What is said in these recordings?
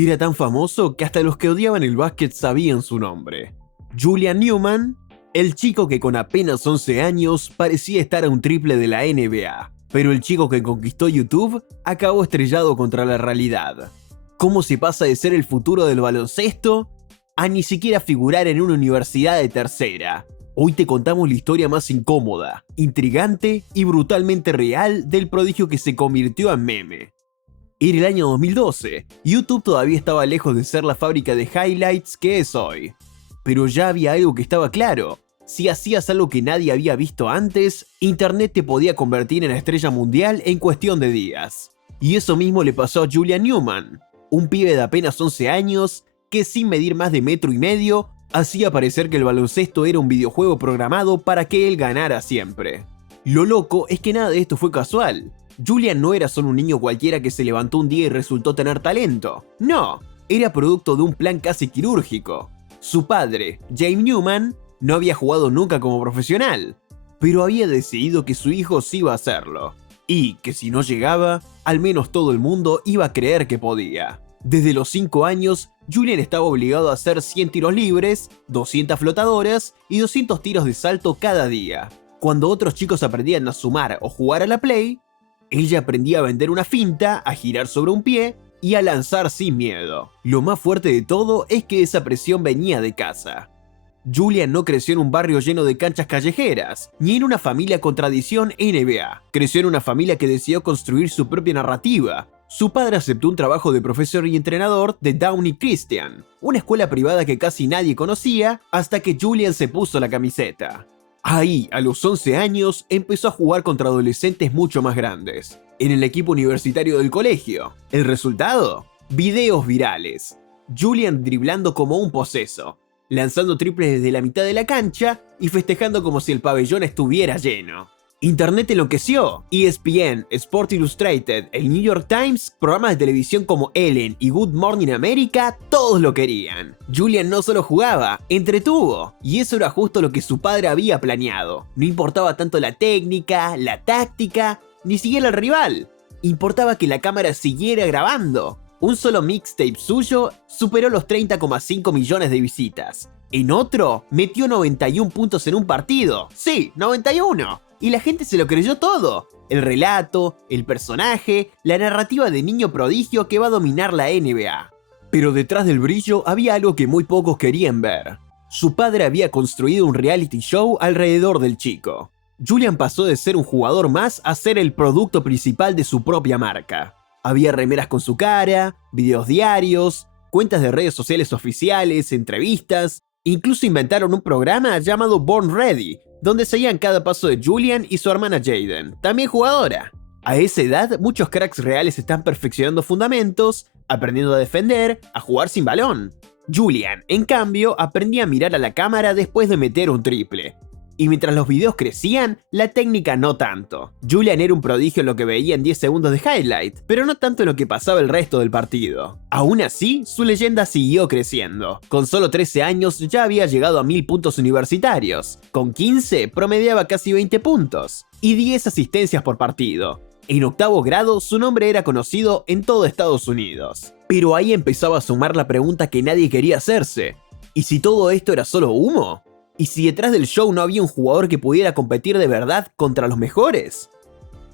Era tan famoso que hasta los que odiaban el básquet sabían su nombre. Julian Newman, el chico que con apenas 11 años parecía estar a un triple de la NBA, pero el chico que conquistó YouTube acabó estrellado contra la realidad. ¿Cómo se pasa de ser el futuro del baloncesto a ni siquiera figurar en una universidad de tercera? Hoy te contamos la historia más incómoda, intrigante y brutalmente real del prodigio que se convirtió en meme. Era el año 2012, YouTube todavía estaba lejos de ser la fábrica de highlights que es hoy. Pero ya había algo que estaba claro: si hacías algo que nadie había visto antes, Internet te podía convertir en estrella mundial en cuestión de días. Y eso mismo le pasó a Julian Newman, un pibe de apenas 11 años que sin medir más de 1,5 metros, hacía parecer que el baloncesto era un videojuego programado para que él ganara siempre. Lo loco es que nada de esto fue casual. Julian no era solo un niño cualquiera que se levantó un día y resultó tener talento. No, era producto de un plan casi quirúrgico. Su padre, James Newman, no había jugado nunca como profesional, pero había decidido que su hijo sí iba a hacerlo. Y que si no llegaba, al menos todo el mundo iba a creer que podía. Desde los 5 años, Julian estaba obligado a hacer 100 tiros libres, 200 flotadoras y 200 tiros de salto cada día. Cuando otros chicos aprendían a sumar o jugar a la play, él ya aprendía a vender una finta, a girar sobre un pie y a lanzar sin miedo. Lo más fuerte de todo es que esa presión venía de casa. Julian no creció en un barrio lleno de canchas callejeras, ni en una familia con tradición NBA. Creció en una familia que decidió construir su propia narrativa. Su padre aceptó un trabajo de profesor y entrenador de Downey Christian, una escuela privada que casi nadie conocía hasta que Julian se puso la camiseta. Ahí, a los 11 años, empezó a jugar contra adolescentes mucho más grandes, en el equipo universitario del colegio. ¿El resultado? Videos virales. Julian driblando como un poseso, lanzando triples desde la mitad de la cancha y festejando como si el pabellón estuviera lleno. Internet enloqueció. ESPN, Sport Illustrated, el New York Times, programas de televisión como Ellen y Good Morning America, todos lo querían. Julian no solo jugaba, entretuvo. Y eso era justo lo que su padre había planeado. No importaba tanto la técnica, la táctica, ni siquiera el rival. Importaba que la cámara siguiera grabando. Un solo mixtape suyo superó los 30,5 millones de visitas. En otro, metió 91 puntos en un partido. Sí, 91. Y la gente se lo creyó todo. El relato, el personaje, la narrativa de niño prodigio que va a dominar la NBA. Pero detrás del brillo había algo que muy pocos querían ver. Su padre había construido un reality show alrededor del chico. Julian pasó de ser un jugador más a ser el producto principal de su propia marca. Había remeras con su cara, videos diarios, cuentas de redes sociales oficiales, entrevistas. Incluso inventaron un programa llamado Born Ready, donde seguían cada paso de Julian y su hermana Jaden, también jugadora. A esa edad, muchos cracks reales están perfeccionando fundamentos, aprendiendo a defender, a jugar sin balón. Julian, en cambio, aprendía a mirar a la cámara después de meter un triple. Y mientras los videos crecían, la técnica no tanto. Julian era un prodigio en lo que veía en 10 segundos de highlight, pero no tanto en lo que pasaba el resto del partido. Aún así, su leyenda siguió creciendo. Con solo 13 años ya había llegado a 1000 puntos universitarios. Con 15 promediaba casi 20 puntos y 10 asistencias por partido. En octavo grado, su nombre era conocido en todo Estados Unidos. Pero ahí empezaba a sumar la pregunta que nadie quería hacerse. ¿Y si todo esto era solo humo? ¿Y si detrás del show no había un jugador que pudiera competir de verdad contra los mejores?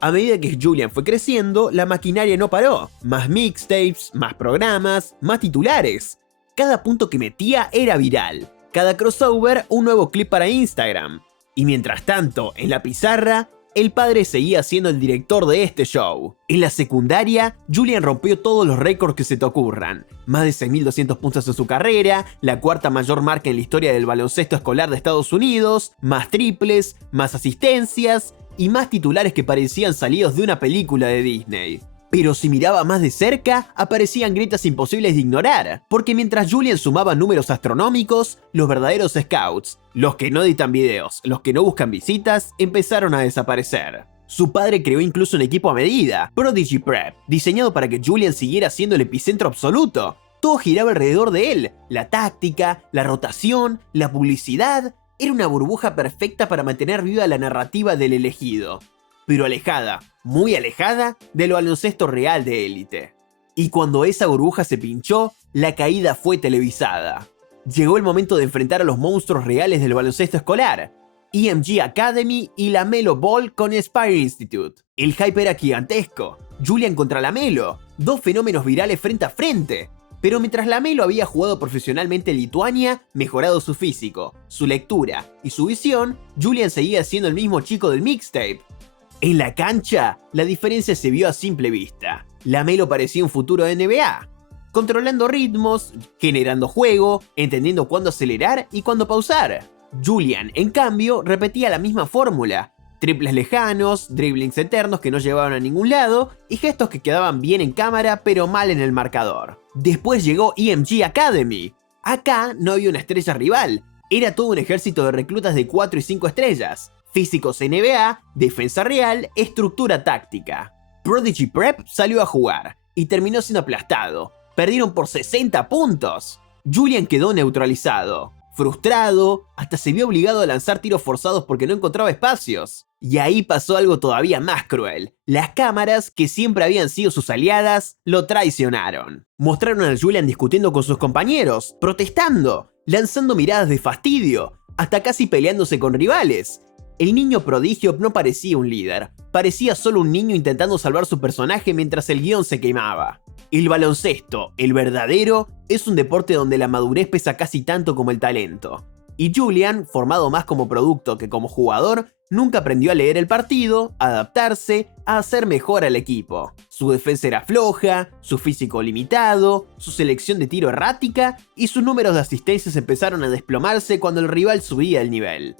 A medida que Julian fue creciendo, la maquinaria no paró. Más mixtapes, más programas, más titulares. Cada punto que metía era viral. Cada crossover, un nuevo clip para Instagram. Y mientras tanto, en la pizarra, el padre seguía siendo el director de este show. En la secundaria, Julian rompió todos los récords que se te ocurran. Más de 6.200 puntos en su carrera, la cuarta mayor marca en la historia del baloncesto escolar de Estados Unidos, más triples, más asistencias y más titulares que parecían salidos de una película de Disney. Pero si miraba más de cerca, aparecían grietas imposibles de ignorar, porque mientras Julian sumaba números astronómicos, los verdaderos scouts, los que no editan videos, los que no buscan visitas, empezaron a desaparecer. Su padre creó incluso un equipo a medida, Prodigy Prep, diseñado para que Julian siguiera siendo el epicentro absoluto. Todo giraba alrededor de él, la táctica, la rotación, la publicidad. Era una burbuja perfecta para mantener viva la narrativa del elegido, pero alejada, muy alejada, del baloncesto real de élite. Y cuando esa burbuja se pinchó, la caída fue televisada. Llegó el momento de enfrentar a los monstruos reales del baloncesto escolar, EMG Academy y la Melo Ball con Spire Institute. El hype era gigantesco. Julian contra la Melo, dos fenómenos virales frente a frente. Pero mientras la Melo había jugado profesionalmente en Lituania, mejorado su físico, su lectura y su visión, Julian seguía siendo el mismo chico del mixtape. En la cancha, la diferencia se vio a simple vista. La Melo parecía un futuro de NBA, controlando ritmos, generando juego, entendiendo cuándo acelerar y cuándo pausar. Julian, en cambio, repetía la misma fórmula: triples lejanos, driblings eternos que no llevaban a ningún lado y gestos que quedaban bien en cámara pero mal en el marcador. Después llegó EMG Academy. Acá no había una estrella rival, era todo un ejército de reclutas de 4 y 5 estrellas, físicos NBA, defensa real, estructura táctica. Prodigy Prep salió a jugar y terminó siendo aplastado. Perdieron por 60 puntos. Julian quedó neutralizado, frustrado, hasta se vio obligado a lanzar tiros forzados porque no encontraba espacios. Y ahí pasó algo todavía más cruel. Las cámaras, que siempre habían sido sus aliadas, lo traicionaron. Mostraron a Julian discutiendo con sus compañeros, protestando, lanzando miradas de fastidio, hasta casi peleándose con rivales. El niño prodigio no parecía un líder, parecía solo un niño intentando salvar su personaje mientras el guión se quemaba. El baloncesto, el verdadero, es un deporte donde la madurez pesa casi tanto como el talento. Y Julian, formado más como producto que como jugador, nunca aprendió a leer el partido, a adaptarse, a hacer mejor al equipo. Su defensa era floja, su físico limitado, su selección de tiro errática y sus números de asistencias empezaron a desplomarse cuando el rival subía el nivel.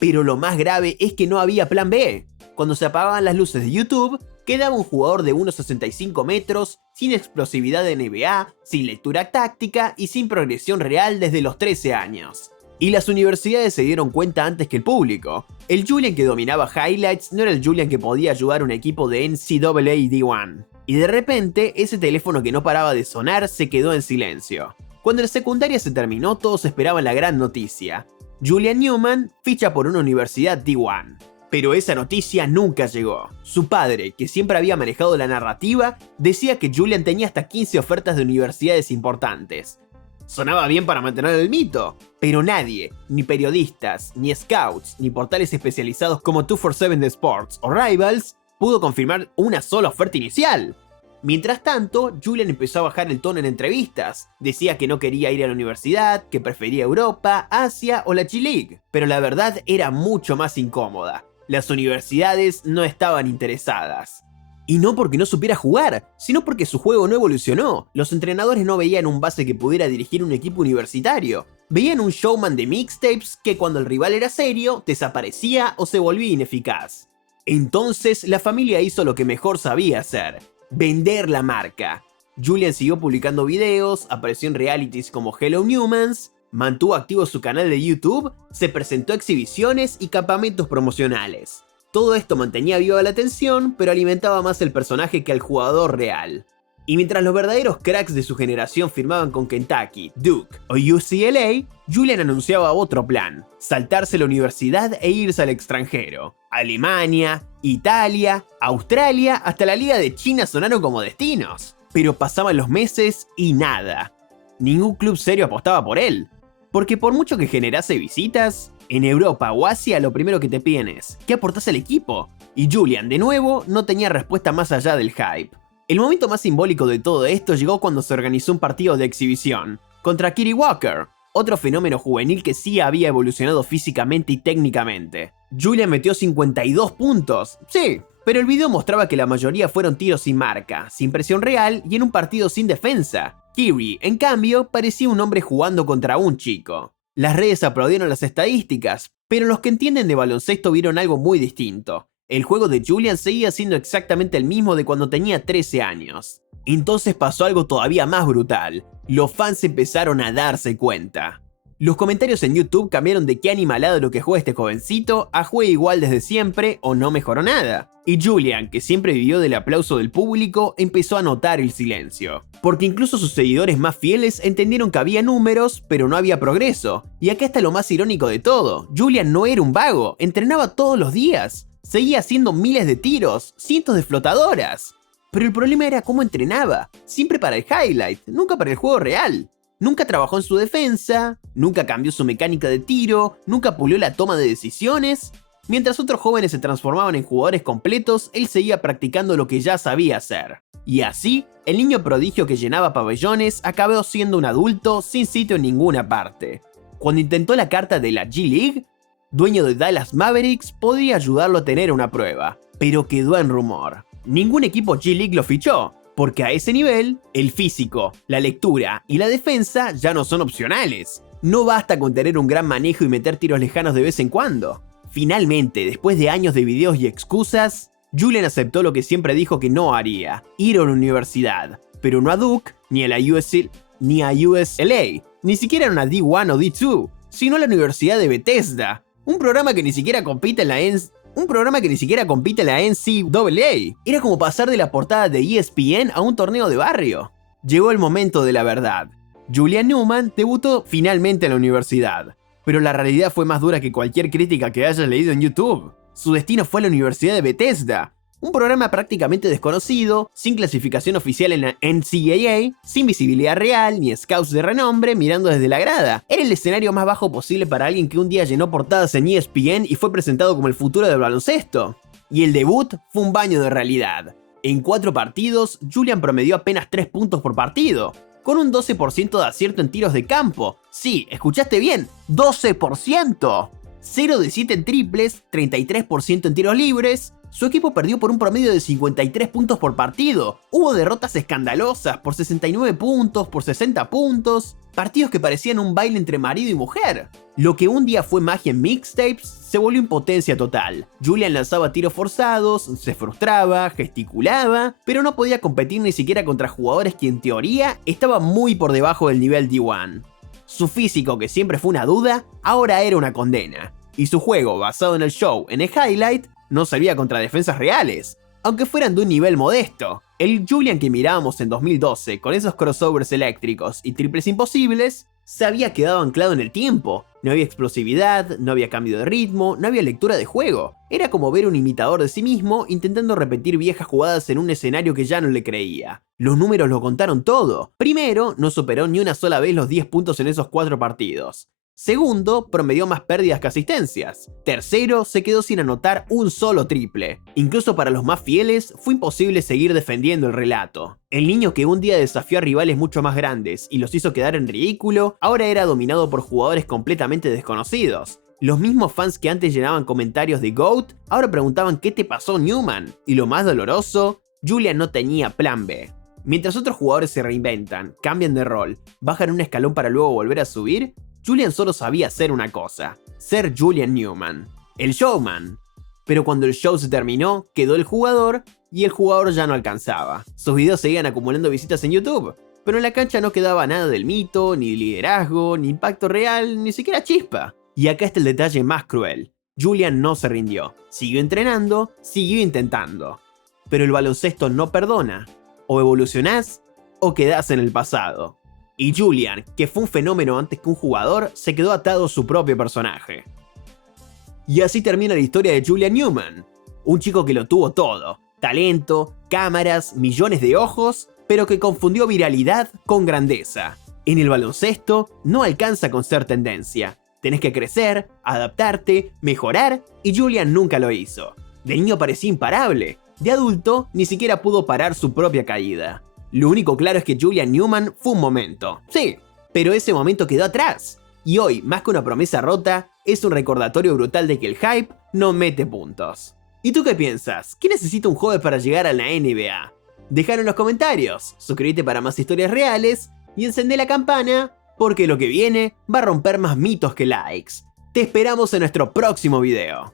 Pero lo más grave es que no había plan B. Cuando se apagaban las luces de YouTube, quedaba un jugador de 1,65 metros, sin explosividad de NBA, sin lectura táctica y sin progresión real desde los 13 años. Y las universidades se dieron cuenta antes que el público. El Julian que dominaba highlights no era el Julian que podía ayudar a un equipo de NCAA D1. Y de repente, ese teléfono que no paraba de sonar se quedó en silencio. Cuando la secundaria se terminó, todos esperaban la gran noticia. Julian Newman ficha por una universidad D1. Pero esa noticia nunca llegó. Su padre, que siempre había manejado la narrativa, decía que Julian tenía hasta 15 ofertas de universidades importantes. Sonaba bien para mantener el mito, pero nadie, ni periodistas, ni scouts, ni portales especializados como 247 The Sports o Rivals, pudo confirmar una sola oferta inicial. Mientras tanto, Julian empezó a bajar el tono en entrevistas. Decía que no quería ir a la universidad, que prefería Europa, Asia o la G-League. Pero la verdad era mucho más incómoda. Las universidades no estaban interesadas. Y no porque no supiera jugar, sino porque su juego no evolucionó. Los entrenadores no veían un base que pudiera dirigir un equipo universitario. Veían un showman de mixtapes que cuando el rival era serio, desaparecía o se volvía ineficaz. Entonces, la familia hizo lo que mejor sabía hacer: vender la marca. Julian siguió publicando videos, apareció en realities como Hello Newmans, mantuvo activo su canal de YouTube, se presentó a exhibiciones y campamentos promocionales. Todo esto mantenía viva la atención, pero alimentaba más el personaje que al jugador real. Y mientras los verdaderos cracks de su generación firmaban con Kentucky, Duke o UCLA, Julian anunciaba otro plan: saltarse la universidad e irse al extranjero. Alemania, Italia, Australia, hasta la Liga de China sonaron como destinos. Pero pasaban los meses y nada. Ningún club serio apostaba por él. Porque por mucho que generase visitas, en Europa o Asia lo primero que te piden es: ¿qué aportás al equipo? Y Julian, de nuevo, no tenía respuesta más allá del hype. El momento más simbólico de todo esto llegó cuando se organizó un partido de exhibición contra Kiri Walker, otro fenómeno juvenil que sí había evolucionado físicamente y técnicamente. Julian metió 52 puntos, sí, pero el video mostraba que la mayoría fueron tiros sin marca, sin presión real y en un partido sin defensa. Kiri, en cambio, parecía un hombre jugando contra un chico. Las redes aplaudieron las estadísticas, pero los que entienden de baloncesto vieron algo muy distinto. El juego de Julian seguía siendo exactamente el mismo de cuando tenía 13 años. Entonces pasó algo todavía más brutal. Los fans empezaron a darse cuenta. Los comentarios en YouTube cambiaron de qué animalado lo que juega este jovencito a juega igual desde siempre o no mejoró nada. Y Julian, que siempre vivió del aplauso del público, empezó a notar el silencio. Porque incluso sus seguidores más fieles entendieron que había números, pero no había progreso. Y acá está lo más irónico de todo: Julian no era un vago, entrenaba todos los días. Seguía haciendo miles de tiros, cientos de flotadoras. Pero el problema era cómo entrenaba, siempre para el highlight, nunca para el juego real. Nunca trabajó en su defensa, nunca cambió su mecánica de tiro, nunca pulió la toma de decisiones. Mientras otros jóvenes se transformaban en jugadores completos, él seguía practicando lo que ya sabía hacer. Y así, el niño prodigio que llenaba pabellones acabó siendo un adulto sin sitio en ninguna parte. Cuando intentó la carta de la G-League, dueño de Dallas Mavericks podría ayudarlo a tener una prueba, pero quedó en rumor. Ningún equipo G-League lo fichó, porque a ese nivel, el físico, la lectura y la defensa ya no son opcionales. No basta con tener un gran manejo y meter tiros lejanos de vez en cuando. Finalmente, después de años de videos y excusas, Julian aceptó lo que siempre dijo que no haría, ir a una universidad, pero no a Duke, ni a la USLA, ni siquiera a una D1 o D2, sino a la Universidad de Bethesda, un programa que ni siquiera compite en la NCAA. Era como pasar de la portada de ESPN a un torneo de barrio. Llegó el momento de la verdad. Julian Newman debutó finalmente en la universidad, pero la realidad fue más dura que cualquier crítica que hayas leído en YouTube. Su destino fue la Universidad de Bethesda, un programa prácticamente desconocido, sin clasificación oficial en la NCAA, sin visibilidad real ni scouts de renombre mirando desde la grada. Era el escenario más bajo posible para alguien que un día llenó portadas en ESPN y fue presentado como el futuro del baloncesto. Y el debut fue un baño de realidad. En 4 partidos, Julian promedió apenas 3 puntos por partido, con un 12% de acierto en tiros de campo. Sí, escuchaste bien, 12%. 0 de 7 en triples, 33% en tiros libres. Su equipo perdió por un promedio de 53 puntos por partido. Hubo derrotas escandalosas por 69 puntos, por 60 puntos. Partidos que parecían un baile entre marido y mujer. Lo que un día fue magia en mixtapes se volvió impotencia total. Julian lanzaba tiros forzados, se frustraba, gesticulaba, pero no podía competir ni siquiera contra jugadores que en teoría estaban muy por debajo del nivel D1. Su físico, que siempre fue una duda, ahora era una condena. Y su juego, basado en el show, en el highlight, no servía contra defensas reales, aunque fueran de un nivel modesto. El Julian que mirábamos en 2012, con esos crossovers eléctricos y triples imposibles, se había quedado anclado en el tiempo. No había explosividad, no había cambio de ritmo, no había lectura de juego. Era como ver un imitador de sí mismo intentando repetir viejas jugadas en un escenario que ya no le creía. Los números lo contaron todo. Primero, no superó ni una sola vez los 10 puntos en esos 4 partidos. Segundo, promedió más pérdidas que asistencias. Tercero, se quedó sin anotar un solo triple. Incluso para los más fieles, fue imposible seguir defendiendo el relato. El niño que un día desafió a rivales mucho más grandes y los hizo quedar en ridículo, ahora era dominado por jugadores completamente desconocidos. Los mismos fans que antes llenaban comentarios de GOAT, ahora preguntaban ¿qué te pasó, Newman? Y lo más doloroso, Julian no tenía plan B. Mientras otros jugadores se reinventan, cambian de rol, bajan un escalón para luego volver a subir, Julian solo sabía hacer una cosa, ser Julian Newman, el showman. Pero cuando el show se terminó, quedó el jugador y el jugador ya no alcanzaba. Sus videos seguían acumulando visitas en YouTube, pero en la cancha no quedaba nada del mito, ni liderazgo, ni impacto real, ni siquiera chispa. Y acá está el detalle más cruel. Julian no se rindió, siguió entrenando, siguió intentando. Pero el baloncesto no perdona. O evolucionás o quedás en el pasado. Y Julian, que fue un fenómeno antes que un jugador, se quedó atado a su propio personaje. Y así termina la historia de Julian Newman. Un chico que lo tuvo todo. Talento, cámaras, millones de ojos, pero que confundió viralidad con grandeza. En el baloncesto no alcanza con ser tendencia. Tenés que crecer, adaptarte, mejorar, y Julian nunca lo hizo. De niño parecía imparable. De adulto, ni siquiera pudo parar su propia caída. Lo único claro es que Julian Newman fue un momento. Sí, pero ese momento quedó atrás. Y hoy, más que una promesa rota, es un recordatorio brutal de que el hype no mete puntos. ¿Y tú qué piensas? ¿Qué necesita un joven para llegar a la NBA? Déjalo en los comentarios, suscríbete para más historias reales y encendé la campana, porque lo que viene va a romper más mitos que likes. Te esperamos en nuestro próximo video.